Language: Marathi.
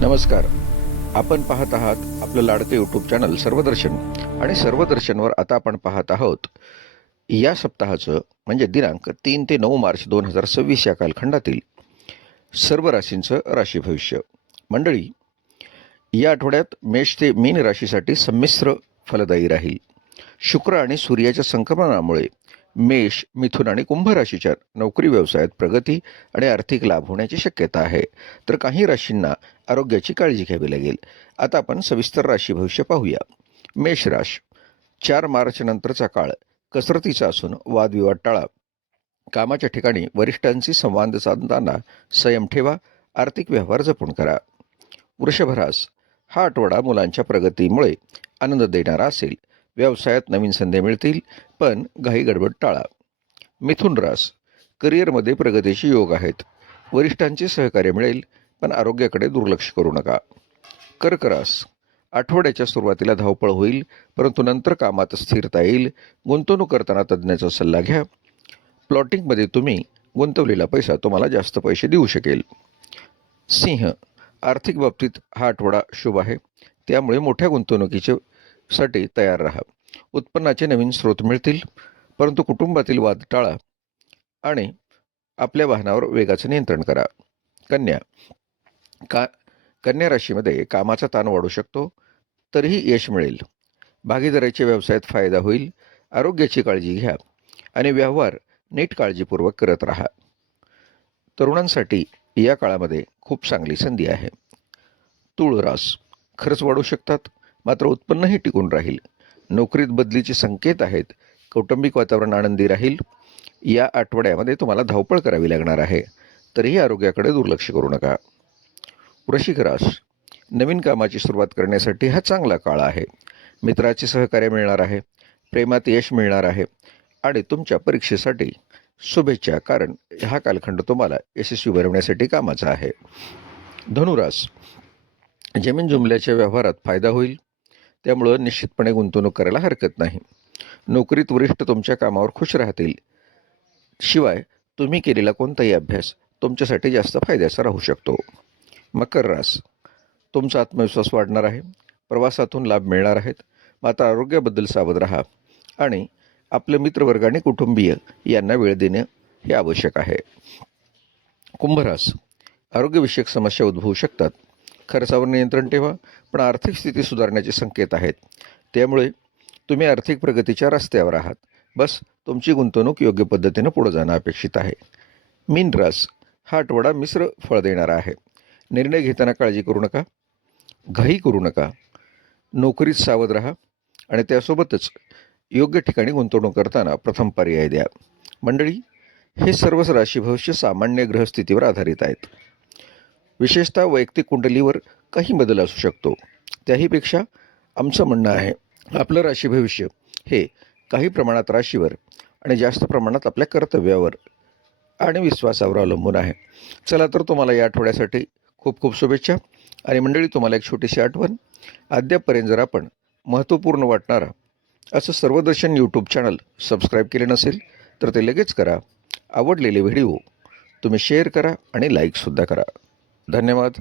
नमस्कार. आपण पाहत आहात आपलं लाडकं यूट्यूब चॅनल सर्वदर्शन आणि सर्वदर्शनवर आता आपण पाहत आहोत या सप्ताहाचं म्हणजे दिनांक 3 ते 9 मार्च 2026 या कालखंडातील सर्व राशींचं राशी भविष्य. मंडळी, या आठवड्यात मेष ते मीन राशीसाठी संमिश्र फलदायी राहील. शुक्र आणि सूर्याच्या संक्रमणामुळे मेष, मिथुन आणि कुंभ राशीच्या नोकरी व्यवसायात प्रगती आणि आर्थिक लाभ होण्याची शक्यता आहे. तर काही राशींना आरोग्याची काळजी घ्यावी लागेल. आता आपण सविस्तर राशी भविष्य पाहूया. मेष राश, 4 मार्च नंतरचा काळ कसरतीचा असून वादविवाद टाळा. कामाच्या ठिकाणी वरिष्ठांशी संवाद साधताना संयम ठेवा. आर्थिक व्यवहार जपून करा. वृषभ रास, हा आठवडा मुलांच्या प्रगतीमुळे आनंद देणारा असेल. व्यवसायात नवीन संधी मिळतील, पण घाई गडबड टाळा. मिथुन रास, करिअरमध्ये प्रगतीचे योग आहेत. वरिष्ठांचे सहकार्य मिळेल, पण आरोग्याकडे दुर्लक्ष करू नका. कर्क रास, आठवड्याच्या सुरुवातीला धावपळ होईल, परंतु नंतर कामात स्थिरता येईल. गुंतवणूक करताना तज्ज्ञाचा सल्ला घ्या. प्लॉटिंगमध्ये तुम्ही गुंतवलेला पैसा तुम्हाला जास्त पैसे देऊ शकेल. सिंह, आर्थिक बाबतीत हा आठवडा शुभ आहे, त्यामुळे मोठ्या गुंतवणुकीसाठी तयार राहा. उत्पन्नाचे नवीन स्रोत मिळतील, परंतु कुटुंबातील वाद टाळा आणि आपल्या वाहनावर वेगाचं नियंत्रण करा. कन्या, का कन्या राशीमध्ये कामाचा ताण वाढू शकतो, तरीही यश मिळेल. भागीदाराच्या व्यवसायात फायदा होईल. आरोग्याची काळजी घ्या आणि व्यवहार नीट काळजीपूर्वक करत राहा. तरुणांसाठी या काळामध्ये खूप चांगली संधी आहे. तूळ रास, खर्च वाढू शकतात, मात्र उत्पन्नही टिकून राहील. नोकरीत बदलीचे संकेत आहेत. कौटुंबिक वातावरण आनंदी राहील. या आठवड्यामध्ये तुम्हाला धावपळ करावी लागणार आहे, तरीही आरोग्याकडे दुर्लक्ष करू नका. वृश्चिक रास, नवीन कामाची सुरुवात करण्यासाठी हा चांगला काळ आहे. मित्राचे सहकार्य मिळणार आहे. प्रेमात यश मिळणार आहे आणि तुमच्या परीक्षेसाठी शुभेच्छा, कारण हा कालखंड तुम्हाला यशस्वी बनवण्यासाठी कामाचा आहे. धनुरास, जमीन जुमल्याच्या व्यवहारात फायदा होईल, त्यामुळं निश्चितपणे गुंतवणूक करायला हरकत नाही. नोकरीत वरिष्ठ तुमच्या कामावर खुश राहतील. शिवाय तुम्ही केलेला कोणताही अभ्यास तुमच्यासाठी जास्त फायद्याचा राहू शकतो. मकर रास, तुमचा आत्मविश्वास वाढणार आहे. प्रवासातून लाभ मिळणार आहेत, मात्र आरोग्याबद्दल सावध राहा आणि आपले मित्रवर्ग आणि कुटुंबीय यांना वेळ देणे हे आवश्यक आहे. कुंभरास, आरोग्यविषयक समस्या उद्भवू शकतात. खर्चावर नियंत्रण ठेवा, पण आर्थिक स्थिती सुधारण्याचे संकेत आहेत. त्यामुळे तुम्ही आर्थिक प्रगतीच्या रस्त्यावर आहात. बस तुमची गुंतवणूक योग्य पद्धतीनं पुढे जाणं अपेक्षित आहे. मीन रास, हा आठवडा मिश्र फळ देणारा आहे. निर्णय घेताना काळजी करू नका, घाई करू नका. नोकरीत सावध राहा आणि त्यासोबतच योग्य ठिकाणी गुंतवणूक करताना प्रथम पर्याय द्या. मंडळी, हे सर्वच राशी भविष्य सामान्य ग्रहस्थितीवर आधारित आहेत. विशेषतः वैयक्तिक कुंडलीवर काही बदल असू शकतो. त्याहीपेक्षा आमचं म्हणणं आहे, आपलं राशी भविष्य हे काही प्रमाणात राशीवर आणि जास्त प्रमाणात आपल्या कर्तव्यावर आणि विश्वासावर अवलंबून आहे. चला तर, तुम्हाला या आठवड्यासाठी खूप खूप शुभेच्छा. आणि मंडळी, तुम्हाला एक छोटीशी आठवण, अद्यापपर्यंत जर आपण महत्त्वपूर्ण वाटणारा असं सर्वदर्शन यूट्यूब चॅनल सबस्क्राईब केले नसेल तर ते लगेच करा. आवडलेले व्हिडिओ तुम्ही शेअर करा आणि लाईकसुद्धा करा. धन्यवाद.